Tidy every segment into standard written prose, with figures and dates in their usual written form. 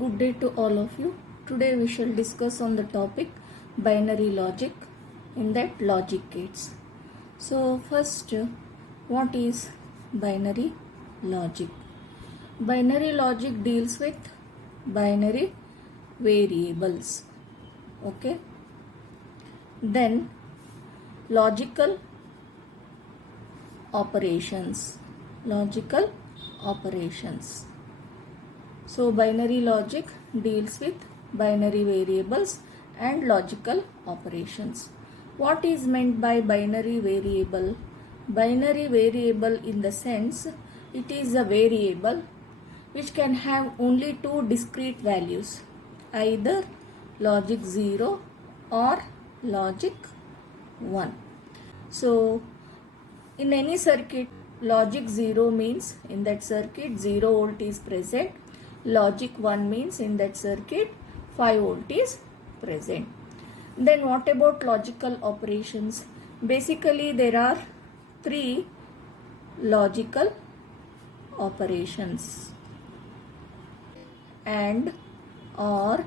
Good day to all of you. Today we shall discuss on the topic binary logic, in that logic gates. So first, what is binary logic? Binary logic deals with binary variables. Okay. Then logical operations. Logical operations. So binary logic deals with binary variables and logical operations. What is meant by binary variable? Binary variable in the sense it is a variable which can have only two discrete values, either logic 0 or logic 1. So in any circuit, logic 0 means in that circuit 0 volt is present. Logic 1 means in that circuit 5 volt is present. Then what about logical operations? Basically there are three logical operations: and, or,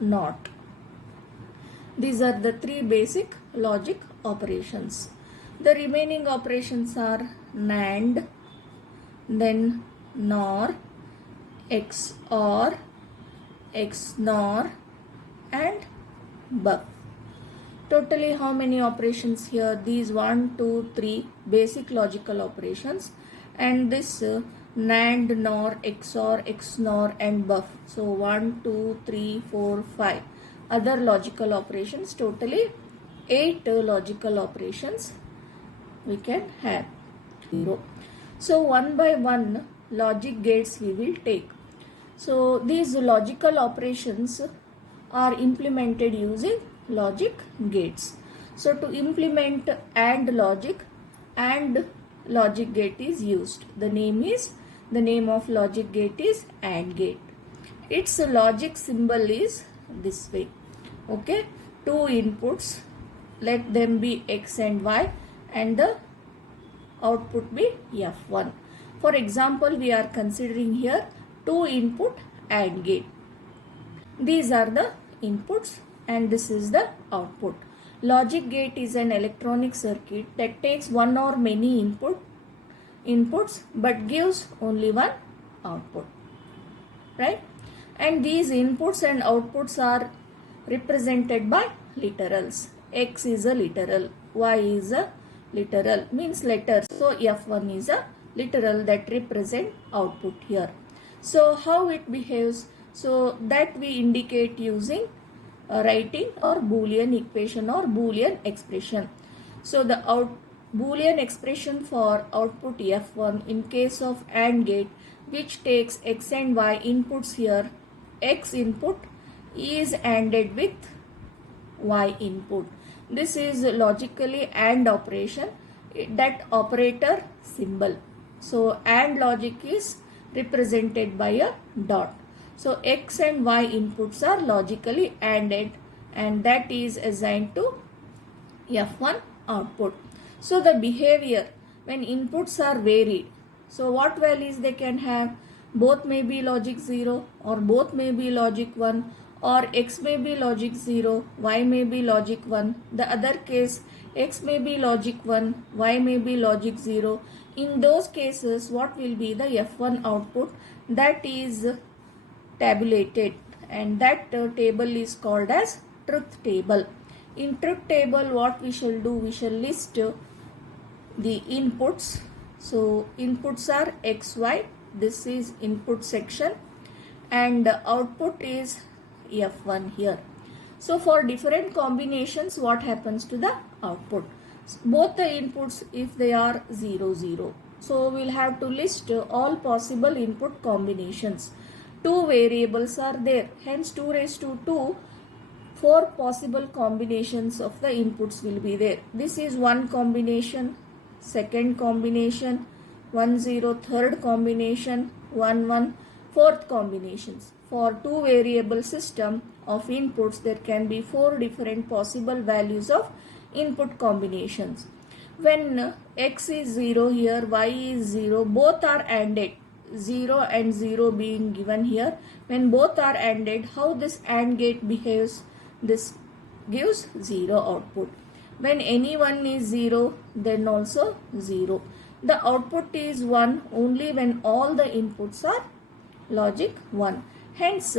not. These are the three basic logic operations. The remaining operations are NAND, then NOR, XOR, XNOR and buff. Totally how many operations here? These 1, 2, 3 basic logical operations, and this NAND, NOR, XOR, XNOR and buff. So 1, 2, 3, 4, 5 other logical operations. Totally 8 logical operations we can have. 0. So one by one logic gates we will take. So these logical operations are implemented using logic gates. So to implement AND logic gate is used. The name of logic gate is AND gate. Its logic symbol is this way. Okay, two inputs, let them be X and Y, and the output be F1. For example, we are considering here two input AND gate. These are the inputs and this is the output. Logic gate is an electronic circuit that takes one or many inputs but gives only one output, right? And these inputs and outputs are represented by literals. X is a literal, Y is a literal, means letters. So F1 is a literal that represent output here. So how it behaves? So that we indicate using writing or Boolean equation or Boolean expression. So the Boolean expression for output F1 in case of AND gate, which takes X and Y inputs here, X input is ANDed with Y input. This is logically AND operation, that operator symbol. So AND logic is represented by a dot. So X and Y inputs are logically ANDed and that is assigned to F1 output. So the behavior when inputs are varied, so what values they can have? Both may be logic 0 or both may be logic 1, or X may be logic 0, Y may be logic 1. The other case, X may be logic 1, Y may be logic 0. In those cases, what will be the F1 output? That is tabulated, and that table is called as truth table. In truth table, what we shall do? We shall list the inputs. So inputs are X, Y. This is input section, and output is F1 here. So for different combinations, what happens to the output? Both the inputs, if they are 0, 0. So we'll have to list all possible input combinations. Two variables are there, hence 2 raised to 2, 4 possible combinations of the inputs will be there. This is one combination, second combination, 1, 0, third combination, 1, 1, fourth combinations. For two variable system of inputs, there can be 4 different possible values of input combinations. When X is 0 here, Y is 0, both are ANDed. 0 and 0 being given here. When both are ANDed, how this AND gate behaves? This gives 0 output. When any one is 0, then also 0. The output is 1 only when all the inputs are logic 1. Hence,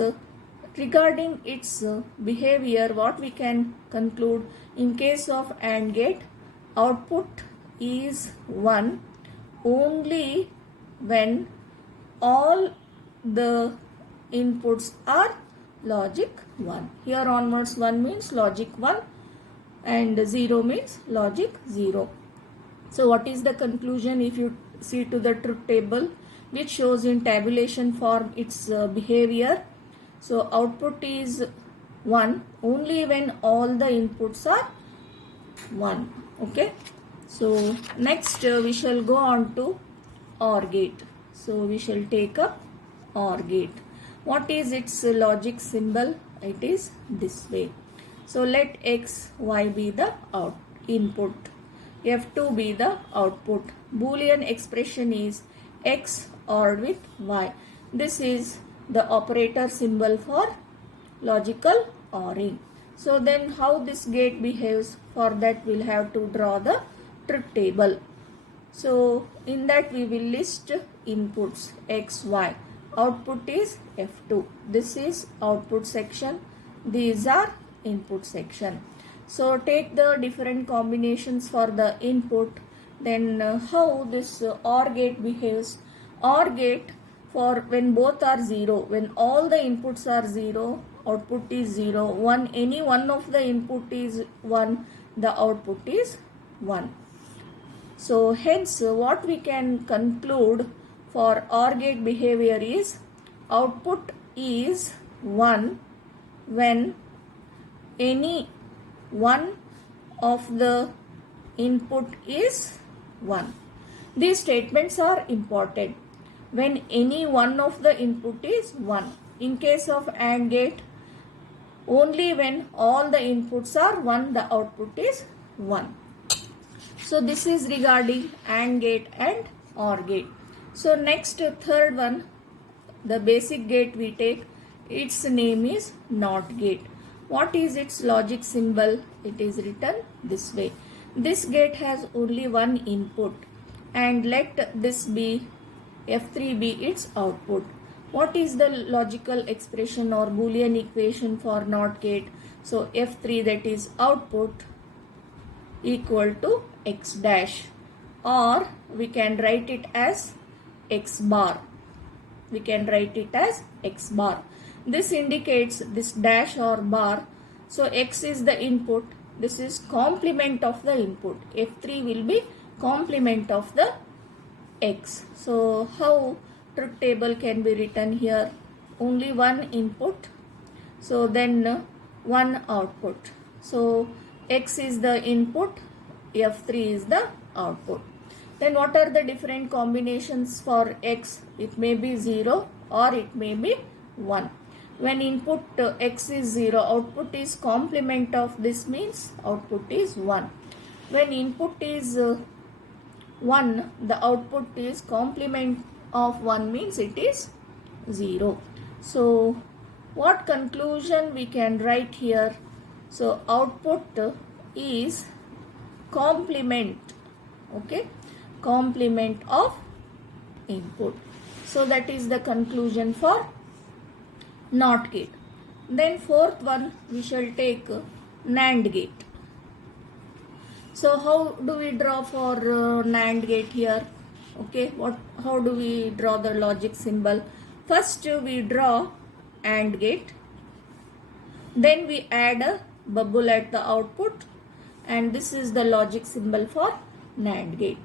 regarding its behavior, what we can conclude, in case of AND gate, output is 1 only when all the inputs are logic 1. Here onwards 1 means logic 1 and 0 means logic 0. So what is the conclusion? If you see to the truth table, which shows in tabulation form its behavior. So output is 1 only when all the inputs are 1. Okay. So next we shall go on to OR gate. So we shall take up OR gate. What is its logic symbol? It is this way. So let x, y be the input, f2 be the output. Boolean expression is x ORed with y. This is the operator symbol for logical ORing. So then how this gate behaves? For that we'll have to draw the truth table. So in that we will list inputs x, y. Output is f2. This is output section. These are input section. So take the different combinations for the input. Then how this OR gate behaves? OR gate, for when both are 0, when all the inputs are 0, output is 0. Any one of the input is 1, the output is 1. So hence what we can conclude for OR gate behavior is output is 1 when any one of the input is 1. These statements are important. When any one of the input is 1. In case of AND gate, only when all the inputs are 1, the output is 1. So this is regarding AND gate and OR gate. So next, third one, the basic gate we take, its name is NOT gate. What is its logic symbol? It is written this way. This gate has only one input and let this be F3 be its output. What is the logical expression or Boolean equation for NOT gate? So F3, that is output, equal to x dash, or we can write it as x bar. We can write it as x bar. This indicates this dash or bar. So x is the input. This is complement of the input. F3 will be complement of the x. So how truth table can be written here? Only one input. So then one output. So x is the input, F3 is the output. Then what are the different combinations for x? It may be 0 or it may be 1. When input x is 0, output is complement of this, means output is 1. When input is 1, the output is complement of 1, means it is 0. So what conclusion we can write here? So output is complement, okay, complement of input. So that is the conclusion for NOT gate. Then fourth one we shall take NAND gate. So how do we draw for NAND gate here? Okay, how do we draw the logic symbol? First we draw AND gate, then we add a bubble at the output, and this is the logic symbol for NAND gate,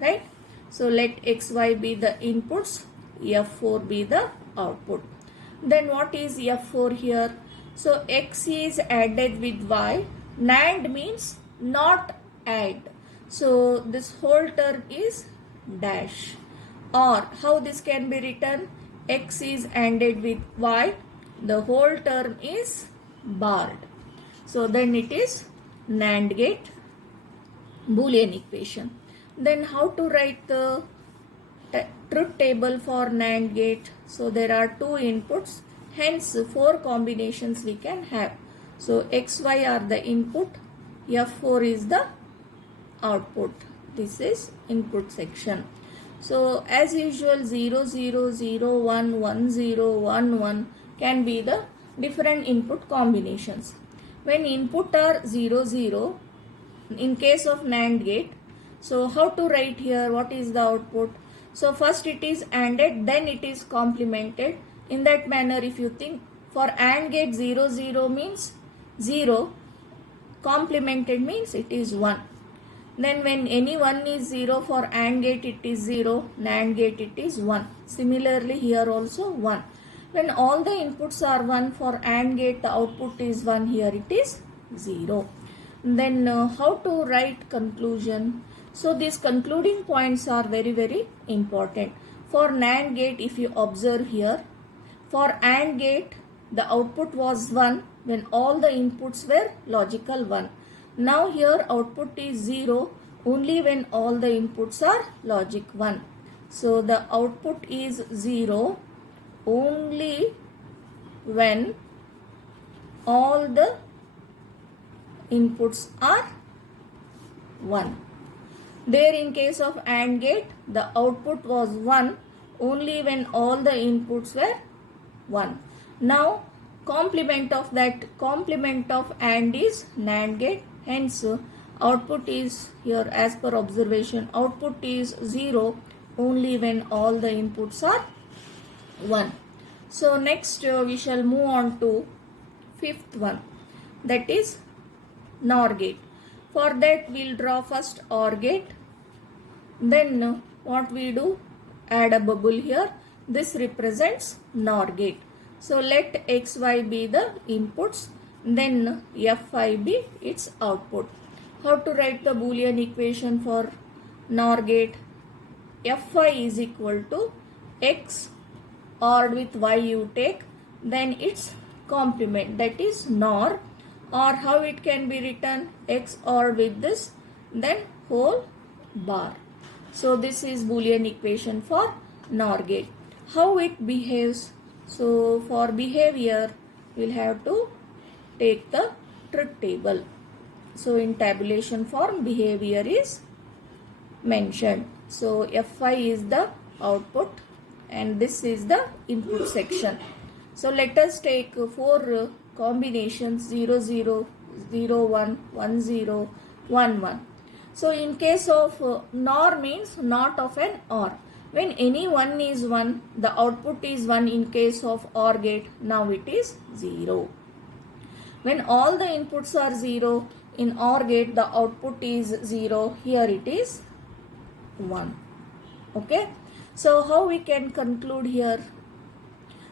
right? So let xy be the inputs, f4 be the output. Then what is f4 here? So x is added with y. NAND means not add. So this whole term is dash. Or how this can be written? X is ANDed with y. The whole term is barred. So then it is NAND gate Boolean equation. Then how to write the truth table for NAND gate. So there are 2 inputs, hence 4 combinations we can have. So XY are the input, F4 is the output. This is input section. So as usual 0 0 0 1 1 0 1 1 can be the different input combinations. When input are 0 0 in case of NAND gate, so how to write here, what is the output? So first it is ANDed, then it is complemented. In that manner, if you think, for AND gate 0 0 means 0, complemented means it is 1. Then when any one is 0 for AND gate it is 0, NAND gate it is 1. Similarly here also 1. When all the inputs are 1 for AND gate, the output is 1, here it is 0. Then how to write conclusion? So these concluding points are very important. For NAND gate, if you observe here, for AND gate the output was 1 when all the inputs were logical 1. Now here output is 0 only when all the inputs are logic 1. So the output is 0 only when all the inputs are 1. There in case of AND gate, the output was 1 only when all the inputs were 1. Now complement of AND is NAND gate, hence output is here as per observation, output is 0 only when all the inputs are 1. So next we shall move on to fifth one, that is NOR gate. For that we'll draw first OR gate. Then what we do? Add a bubble here. This represents NOR gate. So let XY be the inputs, then Fi be its output. How to write the Boolean equation for NOR gate? Fi is equal to X ORed with Y you take, then its complement, that is NOR, or how it can be written, X ORed with this, then whole bar. So this is Boolean equation for NOR gate. How it behaves? So for behavior, we'll have to take the truth table. So in tabulation form, behavior is mentioned. So Fi is the output and this is the input section. So let us take 4 combinations 0 0 0 1 1 0 1 1. So in case of NOR means not of an OR. When any one is 1, the output is 1 in case of OR gate. Now it is 0. When all the inputs are 0, in OR gate the output is 0. Here it is 1. Okay. So how we can conclude here?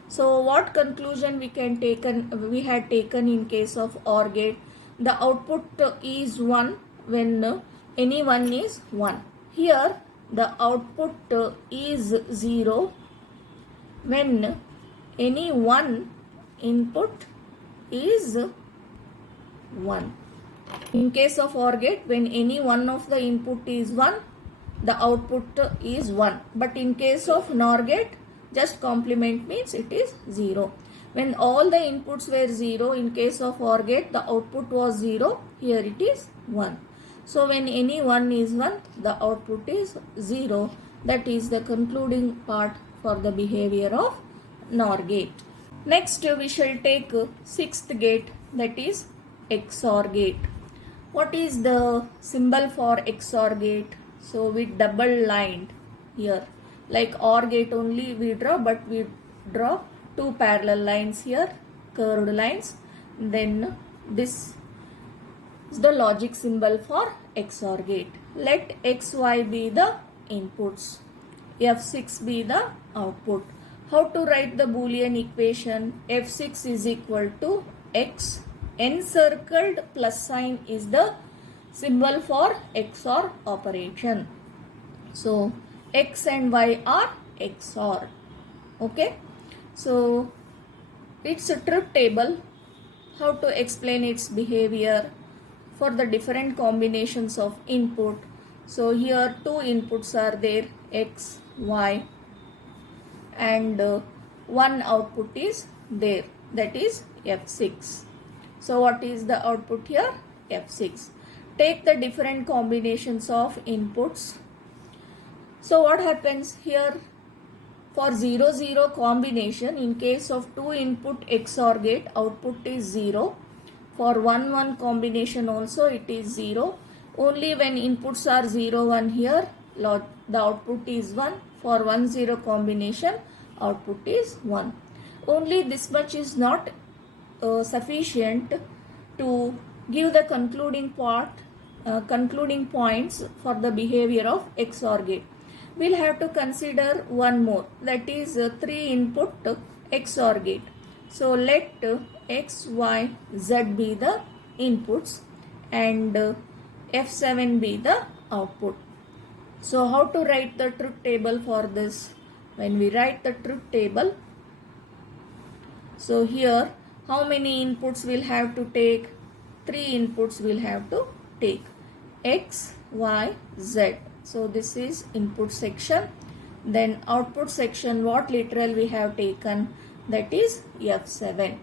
So what conclusion we had taken in case of OR gate? The output is 1 when any one is 1. Here the output is 0 when any one input is 1. In case of OR gate, when any one of the input is 1, the output is 1. But in case of NOR gate, just complement means it is 0. When all the inputs were 0, in case of OR gate, the output was 0. Here it is 1. So when any one is 1, the output is 0. That is the concluding part for the behavior of NOR gate. Next we shall take sixth gate, that is XOR gate. What is the symbol for XOR gate? So we double lined here. Like OR gate only we draw, but we draw 2 parallel lines here, curved lines. Then this is the logic symbol for XOR gate. Let XY be the inputs, F6 be the output. How to write the Boolean equation? F6 is equal to X. Encircled plus sign is the symbol for XOR operation. So X and Y are XOR. Okay. So it's a truth table. How to explain its behavior for the different combinations of input. So here 2 inputs are there, X Y, and one output is there, that is F6. So what is the output here? F6. Take the different combinations of inputs. So what happens here? For 0 0 combination, in case of 2 input XOR gate, output is 0. For 1 1 combination also it is 0. Only when inputs are 0 1 here, the output is 1. For 1 0 combination, output is 1. Only this much is not sufficient to give the concluding points for the behavior of XOR gate. We'll have to consider one more, that is 3 input XOR gate. So let X, Y, Z be the inputs and F7 be the output. So how to write the truth table for this? When we write the truth table, so here how many inputs we'll have to take? 3 inputs we'll have to take, X, Y, Z. So this is input section. Then output section, what literal we have taken, that is F7.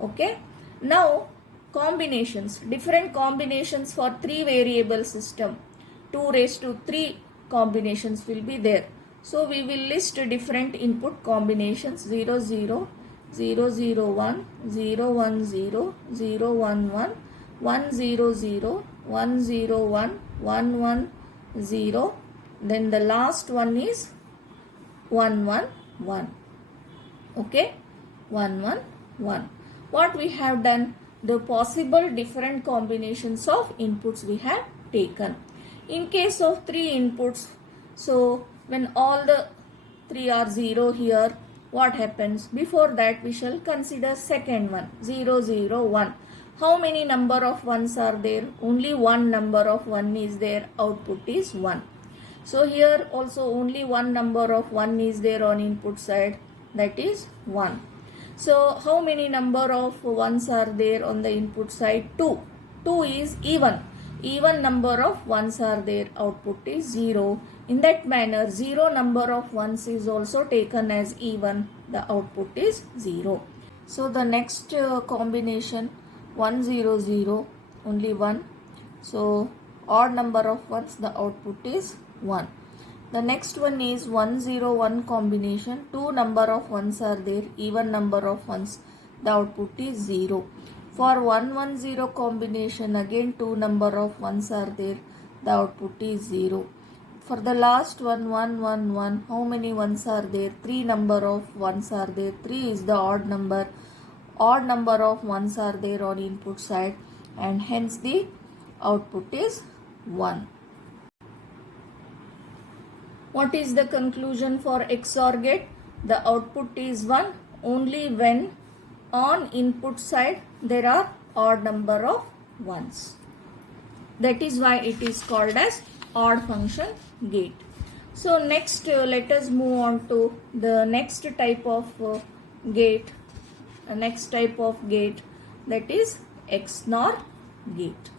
Okay. Now combinations, different combinations for 3 variable system. 2 raised to 3 combinations will be there. So we will list different input combinations, 0 0, 0 0 1, 0 1 0, 0 1 1, 1 0 0, 1 0 1, 1 1 0, then the last one is 1 1 1. Okay, 1 1 1. What we have done? The possible different combinations of inputs we have taken. In case of 3 inputs, so when all the 3 are 0 here, what happens? Before that we shall consider second one, 0 0 1. How many number of ones are there? Only one number of 1 is there, output is 1. So here also only one number of 1 is there on input side, that is 1. So how many number of 1s are there on the input side? 2. 2 is even. Even number of 1s are there, output is 0. In that manner, 0 number of 1s is also taken as even, the output is 0. So the next combination, 1 0 0, only 1. So odd number of 1s, the output is 1. The next one is 1 0 1 combination. 2 number of 1s are there, even number of 1s, the output is 0. For 1 1 0 combination, again 2 number of 1s are there, the output is 0. For the last one, 1 1 1, how many 1s are there? 3 number of 1s are there. 3 is the odd number. Odd number of 1s are there on input side, and hence the output is 1. What is the conclusion for XOR gate? The output is 1 only when on input side there are odd number of 1s. That is why it is called as odd function gate. So next let us move on to the next type of gate. Next type of gate, that is XNOR gate.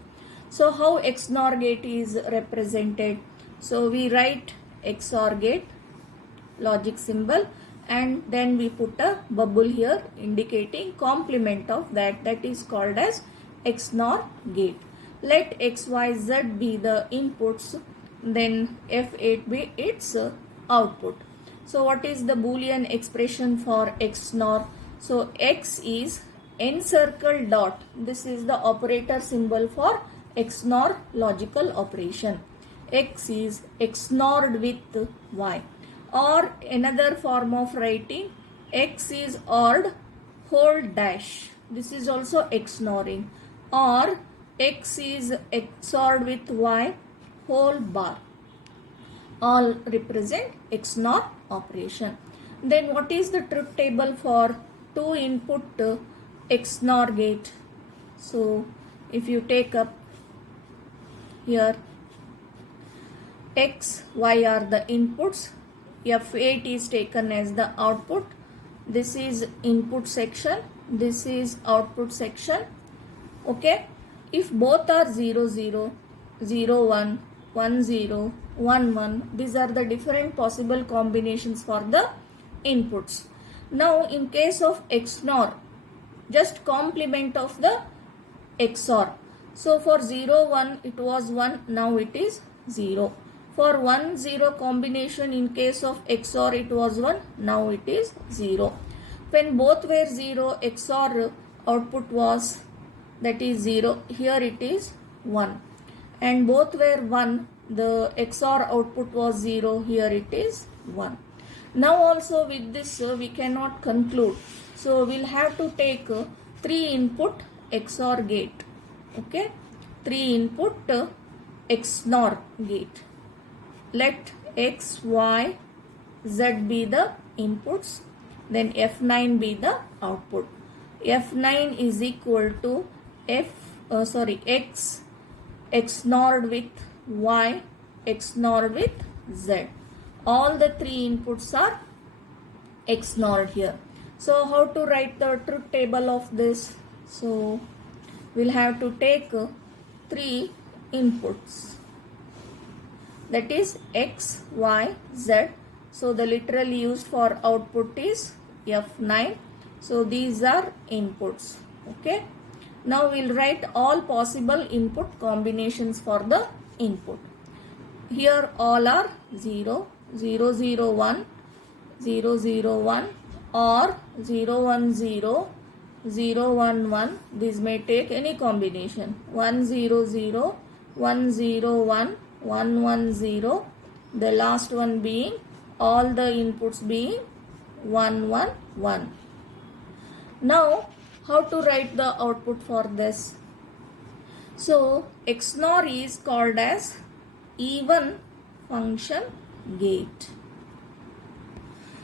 So how XNOR gate is represented? So we write XOR gate logic symbol and then we put a bubble here indicating complement of that, that is called as XNOR gate. Let XYZ be the inputs, then F8 be its output. So what is the Boolean expression for XNOR? So X is encircle dot. This is the operator symbol for XNOR logical operation. X is XNORed with Y. Or another form of writing, X is ORed whole dash. This is also XNORing. Or X is XORed with Y whole bar. All represent XNOR operation. Then what is the truth table for 2 input XNOR gate? So if you take up here, X, Y are the inputs, F8 is taken as the output. This is input section, this is output section. Okay, if both are 0 0, 0 1, 1 0, 1 1. These are the different possible combinations for the inputs. Now in case of XNOR, just complement of the XOR. So for 0 1 it was 1, now it is 0. For 1 0 combination in case of XOR it was 1, now it is 0. When both were 0, XOR output was, that is 0, here it is 1. And both were 1, the XOR output was 0, here it is 1. Now also with this we cannot conclude. So we'll have to take 3 input XOR gate. Okay, 3 input XNOR gate. Let X, Y, Z be the inputs, then F9 be the output. F9 is equal to X XNORed with Y, XNORed with Z. All the 3 inputs are XNORed here. So how to write the truth table of this? So we'll have to take 3 inputs, that is X, Y, Z. So the literal used for output is F9. So these are inputs. Okay. Now we'll write all possible input combinations for the input. Here all are 0, 0, 0, 1, 0, 0, 1 or 0, 1, 0, 0, 1, 1. This may take any combination. 1, 0, 0, 1, 0, 1, 1, 1, 0. The last one being, all the inputs being 1, 1, 1. Now, how to write the output for this? So, XNOR is called as even function gate.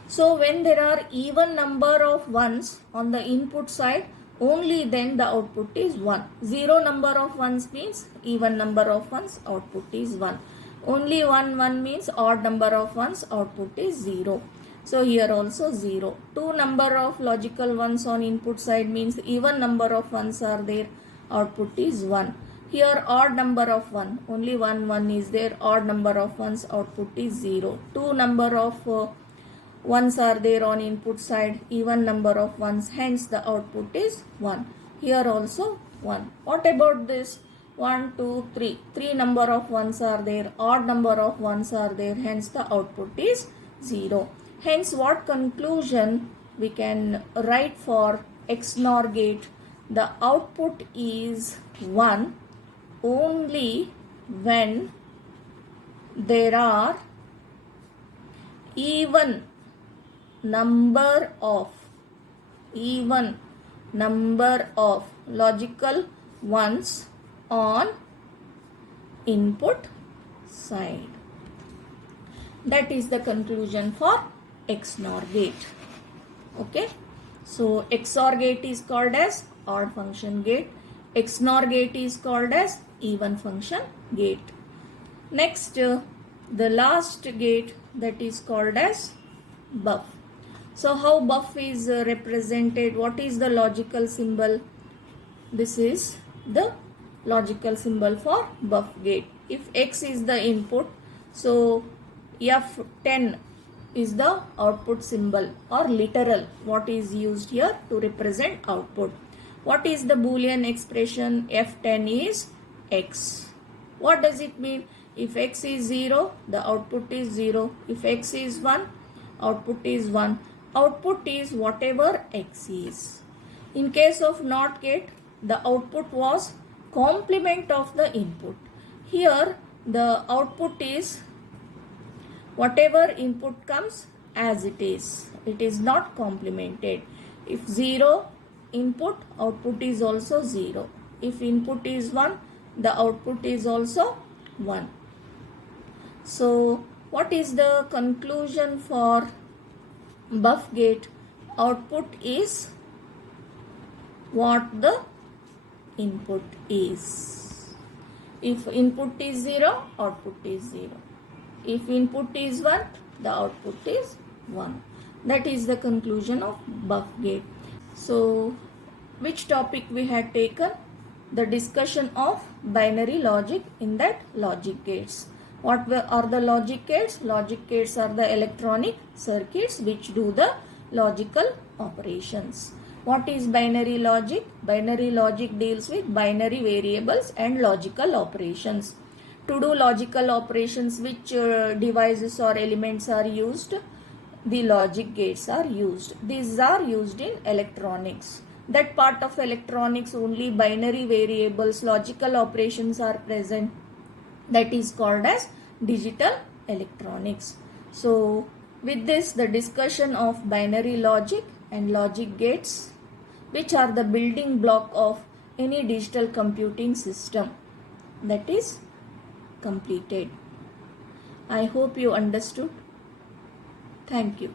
So, when there are even number of ones on the input side, only then the output is 1. 0 number of ones means even number of ones, output is 1. Only 1 means odd number of ones, output is 0. So here also 0. 2 number of logical ones on input side means even number of ones are there, output is 1. Here odd number of 1, only 1 is there, odd number of ones, output is 0. 2 number of ones are there on input side, even number of ones, hence the output is 1. Here also 1. What about this? 1, 2, 3. 3 number of ones are there, odd number of ones are there, hence the output is 0. Hence what conclusion we can write for XNOR gate? The output is 1 only when there are even number of logical ones on input side. That is the conclusion for XNOR gate. Okay, so XOR gate is called as odd function gate, XNOR gate is called as even function gate. Next, the last gate, that is called as buff. So how buff is represented? What is the logical symbol? This is the logical symbol for buff gate. If X is the input, so F10 is the output symbol or literal what is used here to represent output. What is the Boolean expression? F10 is X. What does it mean? If X is 0, the output is 0. If X is 1, output is 1. Output is whatever X is. In case of NOT gate, the output was complement of the input. Here the output is whatever input comes as it is. It is not complemented. If 0 input, output is also 0. If input is 1, the output is also 1. So what is the conclusion for buff gate? Output is what the input is. If input is 0, output is 0. If input is 1, the output is 1. That is the conclusion of buff gate. So which topic we had taken? The discussion of binary logic in that logic gates. Are the logic gates? Logic gates are the electronic circuits which do the logical operations. What is binary logic? Binary logic deals with binary variables and logical operations. To do logical operations, which devices or elements are used? The logic gates are used. These are used in electronics. That part of electronics only binary variables, logical operations are present. That is called as digital electronics. So with this, the discussion of binary logic and logic gates, which are the building block of any digital computing system, that is completed. I hope you understood. Thank you.